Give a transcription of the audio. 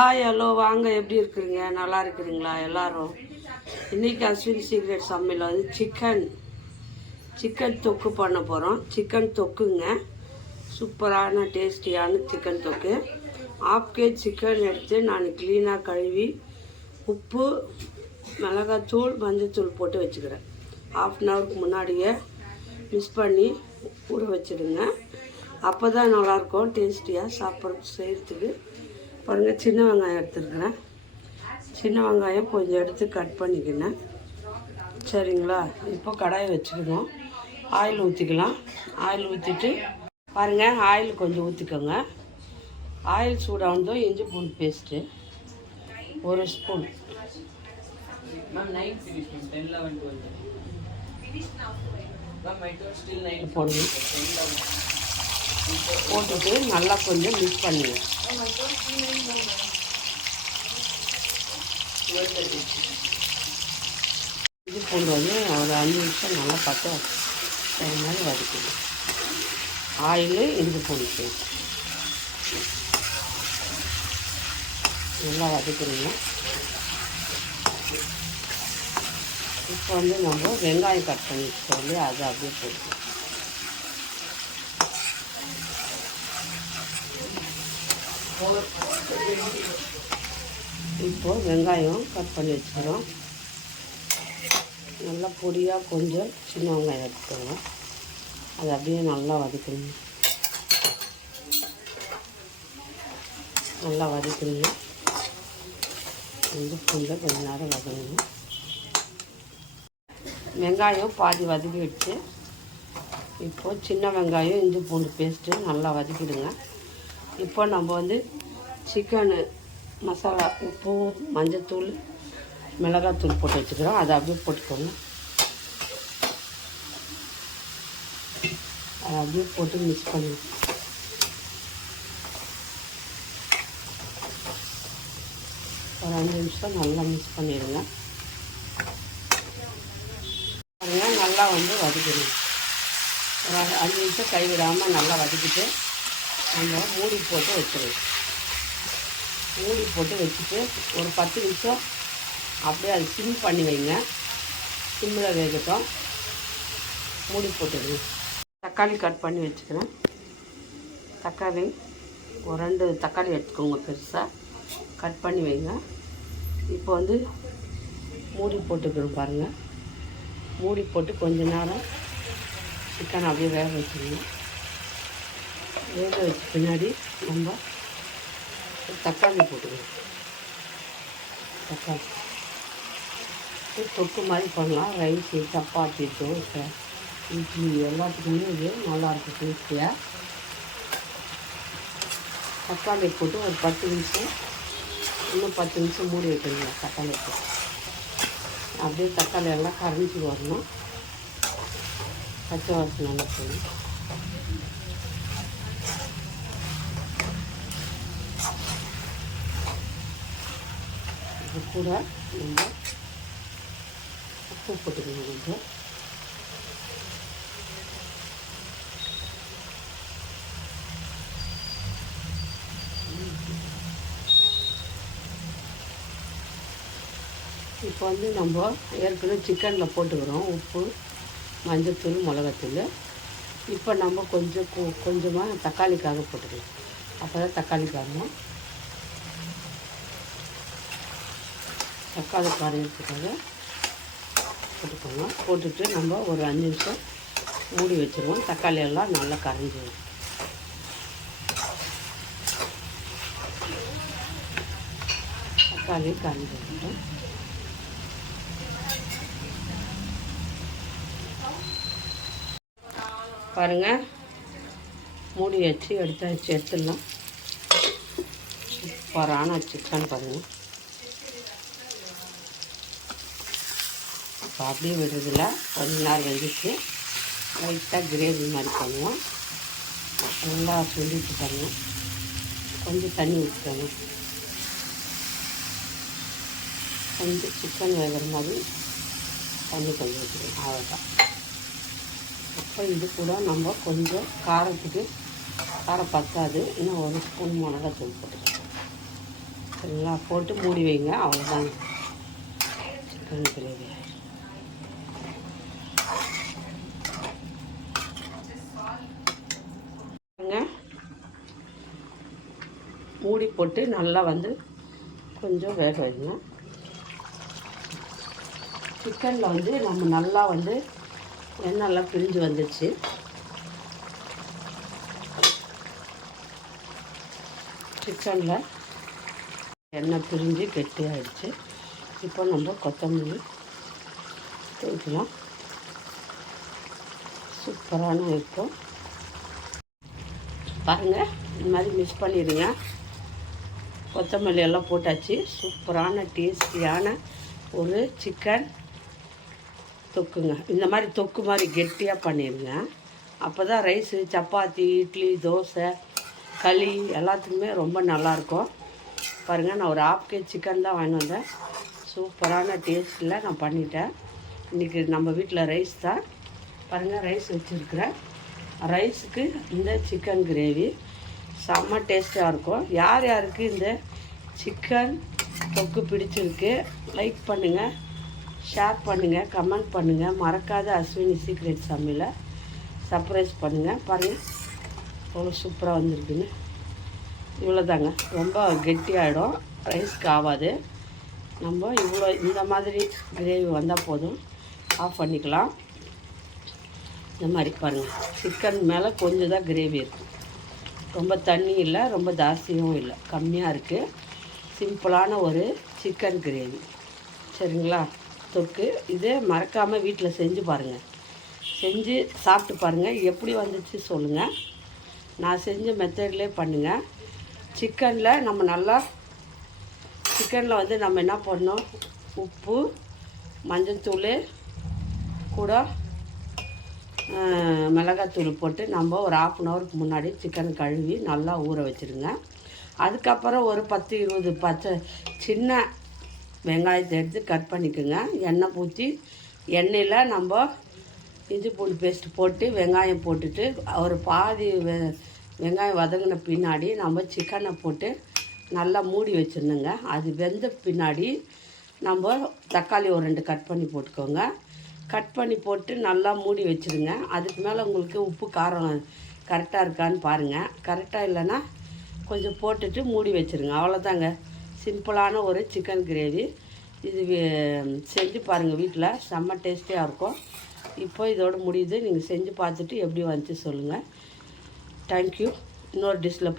Hi hello வாங்க எப்படி இருக்கிறீங்க? நல்லா இருக்கிறீங்களா? எல்லாரும்? இன்றைக்கி அஸ்வின் சீக்ரெட் சமையல். வந்து சிக்கன் சிக்கன் தொக்கு பண்ண போகிறோம் சிக்கன் தொக்குங்க. சூப்பரான டேஸ்டியான சிக்கன் தொக்கு. ஆஃப் கேஜ் சிக்கன் எடுத்து நான் க்ளீனாக கழுவி உப்பு மிளகாத்தூள் மஞ்சத்தூள் போட்டு வச்சுக்கிறேன். ஆஃப் அன் ஹவருக்கு முன்னாடியே மிக்ஸ் பண்ணி ஊற வச்சுடுங்க. அப்போ தான் நல்லாயிருக்கும் டேஸ்டியாக சாப்பிட்றது செய்கிறதுக்கு பாருங்கள் சின்ன வெங்காயம் எடுத்துருக்குறேன். சின்ன வெங்காயம் கொஞ்சம் எடுத்து கட் பண்ணிக்கினேன் சரிங்களா? இப்போ கடாய் வச்சுக்கணும். ஆயில் ஊற்றிக்கலாம் ஆயில் ஊற்றிட்டு பாருங்கள் ஆயில் கொஞ்சம் ஊற்றிக்கோங்க ஆயில் சூடானதும் இஞ்சி பூண்டு பேஸ்ட்டு ஒரு ஸ்பூன் போடுங்க. போட்டுட்டு நல்லா கொஞ்சம் மிக்ஸ் பண்ணுங்க இது பூண்டு வந்து ஒரு அஞ்சு நிமிஷம் நல்லா பார்த்து மாதிரி வதக்கணும் ஆயிலு இஞ்சி பூண்டு சேர்த்து. நல்லா வதக்கணுங்க இப்போ வந்து நம்ம வெங்காயம் கட் பண்ணி சொல்லி அதை அப்படியே போட்டுக்கலாம். இப்போ வெங்காயம் கட் பண்ணி வச்சுக்கிறோம். நல்லா பொடியாக கொஞ்சம் சின்ன வெங்காயம் எடுத்துக்கோங்க. அது அப்படியே நல்லா வதக்கணும். நல்லா வதக்கணும். வந்து பூண்டை கொஞ்ச நேரம் வதங்கணும். வெங்காயம் பாதி வதக்கி வச்சு இப்போது சின்ன வெங்காயம் இஞ்சி பூண்டு பேஸ்ட்டு நல்லா வதக்கிடுங்க. இப்போ நம்ம வந்து சிக்கனு மசாலா உப்பு மஞ்சத்தூள் மிளகாத்தூள் போட்டு வச்சுக்கிறோம். அதை அப்படியே போட்டுக்கோங்க. அதை அப்படியே போட்டு மிக்ஸ் பண்ணி ஒரு அஞ்சு நிமிஷம் நல்லா மிக்ஸ் பண்ணிடுங்க. பாருங்க நல்லா வந்து வதக்கிடுங்க. ஒரு அஞ்சு- அஞ்சு நிமிஷம் கைவிடாமல் நல்லா வதக்கிட்டு நம்ம மூடி போட்டு வச்சிடுவோம் மூடி போட்டு வச்சுட்டு ஒரு பத்து நிமிஷம் அப்படியே அது சிம் பண்ணி வைங்க. சிம்மில் வேகட்டும். மூடி போட்டுடுங்க. தக்காளி கட் பண்ணி வச்சுக்கிறேன். தக்காளி ஒரு ரெண்டு தக்காளி எடுத்துக்கோங்க பெருசாக கட் பண்ணி வைங்க. இப்போ வந்து மூடி போட்டுக்கிறோம் பாருங்கள் மூடி போட்டு கொஞ்ச நேரம் சிக்கன் அப்படியே வேக வச்சுருங்க வேக வச்ச பின்னாடி நம்ம தக்காளி போட்டுக்கணும். தக்காளி. தொக்கு மாதிரி பண்ணலாம். ரைஸு சப்பாத்தி தோசை இட்லி எல்லாத்துக்குமே இது நல்லாயிருக்கும் டேஸ்டியாக தக்காளி போட்டு ஒரு பத்து நிமிஷம் இன்னும் பத்து நிமிஷம் மூடி வைக்கணும் தக்காளி போட்டு. அப்படியே தக்காளி எல்லாம் கரைஞ்சி வரணும். பச்சை வாசனை நல்லா போகணும் இது கூட நம்ம உப்பு போட்டுக்கணும் கொஞ்சம். இப்போ வந்து நம்ம ஏற்கனவே சிக்கனில் போட்டுக்கிறோம். உப்பு மஞ்சத்தூள் மிளகாத்தூள். இப்போ நம்ம கொஞ்சம் கொஞ்சமாக தக்காளிக்காக போட்டுக்கலாம். அப்போ தான் தக்காளி காரணம் தக்காளி காரத்துக்காக போட்டுக்கோங்க. போட்டுட்டு நம்ம ஒரு அஞ்சு நிமிஷம் மூடி வச்சுருவோம். தக்காளி எல்லாம் நல்லா கரைஞ்சி வரும் தக்காளி கரைஞ்சி வரட்டும் பாருங்கள் மூடி வச்சு எடுத்து வச்சு எடுத்துடலாம். சூப்பரான சிக்கன் பாருங்கள் இப்போ அப்படியே விடுறதில்ல. கொஞ்ச நேரம் வெந்துச்சு. லைட்டாக கிரேவி மாதிரி பண்ணுவோம். நல்லா சொல்லிட்டு பாருங்கள் கொஞ்சம் தண்ணி ஊற்றிக்கோங்க கொஞ்சம் சிக்கன் வேகிற மாதிரி தண்ணி கொஞ்சம் ஊற்றிக்கணும் அவ்வளோதான் அப்போ இது கூட நம்ம கொஞ்சம் காரத்துக்கு காரம் பத்தாது. இன்னும் ஒரு ஸ்பூன் தூள் போட்டுக்கலாம் எல்லாம் போட்டு மூடி வைங்க. அவ்வளோதாங்க சிக்கன் கிரேவி மூடி போட்டு நல்லா வந்து கொஞ்சம் வேக வைக்கணும். சிக்கனில் வந்து நம்ம நல்லா வந்து எண்ணெய்லாம் பிரிஞ்சு வந்துச்சு சிக்கனில் எண்ணெய் பிரிஞ்சு கெட்டியாயிடுச்சு இப்போ நம்ம கொத்தமல்லி தூக்கலாம். சூப்பரான இருக்கும் பாருங்கள் இந்த மாதிரி மிஸ் பண்ணிடுங்க. கொத்தமல்லி எல்லாம் போட்டாச்சு. சூப்பரான டேஸ்டியான ஒரு சிக்கன் தொக்குங்க. இந்த மாதிரி தொக்கு மாதிரி கெட்டியாக பண்ணிடுங்க அப்போ தான் ரைஸு சப்பாத்தி இட்லி தோசை களி எல்லாத்துக்குமே ரொம்ப நல்லாயிருக்கும். பாருங்கள் நான் ஒரு ஹாஃப் கேஜி சிக்கன் தான் வாங்கி வந்தேன். சூப்பரான டேஸ்ட்டில் நான் பண்ணிட்டேன். இன்றைக்கி நம்ம வீட்டில் ரைஸ் தான். பாருங்கள் ரைஸ் வச்சுருக்குறேன். ரைஸுக்கு இந்த சிக்கன் கிரேவி செம்ம டேஸ்ட்டாக இருக்கும். யார் யாருக்கு இந்த சிக்கன் தொக்கு பிடிச்சிருக்கு லைக் பண்ணுங்கள் ஷேர் பண்ணுங்கள் கமெண்ட் பண்ணுங்கள் மறக்காத அஸ்வினி சீக்ரெட் சமையலை சர்ப்ரைஸ் பண்ணுங்கள் பாருங்கள் எவ்வளோ சூப்பராக வந்திருக்குன்னு. இவ்வளோதாங்க ரொம்ப கெட்டியாகிடும் ரைஸ்க்கு ஆகாது. நம்ம இவ்வளோ இந்த மாதிரி கிரேவி வந்தால் போதும். ஆஃப் பண்ணிக்கலாம். இந்த மாதிரி பாருங்கள் சிக்கன் மேலே கொஞ்சம் தான் கிரேவி இருக்கும். ரொம்ப தண்ணி இல்லை ரொம்ப ஜாஸ்தியும் இல்லை. கம்மியாக இருக்குது சிம்பிளான ஒரு சிக்கன் கிரேவி. சரிங்களா? தொக்கு. இது மறக்காமல் வீட்டில் செஞ்சு பாருங்கள் செஞ்சு சாப்பிட்டு பாருங்கள் எப்படி வந்துச்சு சொல்லுங்கள் நான் செஞ்ச மெத்தட்லேயே பண்ணுங்கள் சிக்கனில் நம்ம நல்லா சிக்கனில் வந்து நம்ம என்ன பண்ணோம் உப்பு மஞ்சள்தூள் கூட மிளகாத்தூள் போட்டு நம்ம ஒரு ஆஃப் அன் ஹவருக்கு முன்னாடி சிக்கன் கழுவி நல்லா ஊற வச்சுருங்க. அதுக்கப்புறம் ஒரு பத்து இருபது பச்சை சின்ன வெங்காயத்தை எடுத்து கட் பண்ணிக்கோங்க. எண்ணெய் ஊற்றி எண்ணெயில் நம்ம இஞ்சி பூண்டு பேஸ்ட்டு போட்டு வெங்காயம் போட்டுட்டு ஒரு பாதி வெ வெங்காயம் வதங்கின பின்னாடி நம்ம சிக்கனை போட்டு நல்லா மூடி வச்சிடணுங்க. அது வெந்த பின்னாடி நம்ம தக்காளி ஒரு ரெண்டு கட் பண்ணி போட்டுக்கோங்க. கட் பண்ணி போட்டு நல்லா மூடி வச்சிருங்க. அதுக்கு மேலே உங்களுக்கு உப்பு காரம் கரெக்டாக இருக்கான்னு பாருங்கள் கரெக்டாக இல்லைன்னா கொஞ்சம் போட்டுட்டு மூடி வச்சிருங்க. அவ்வளோதாங்க சிம்பிளான ஒரு சிக்கன் கிரேவி இது செஞ்சு பாருங்கள் வீட்டில் செம்ம டேஸ்டியாக இருக்கும். இப்போ இதோட முடியுது. நீங்கள் செஞ்சு பார்த்துட்டு எப்படி வந்துச்சு சொல்லுங்கள் தேங்க்யூ இன்னொரு டிஷ்ஷில்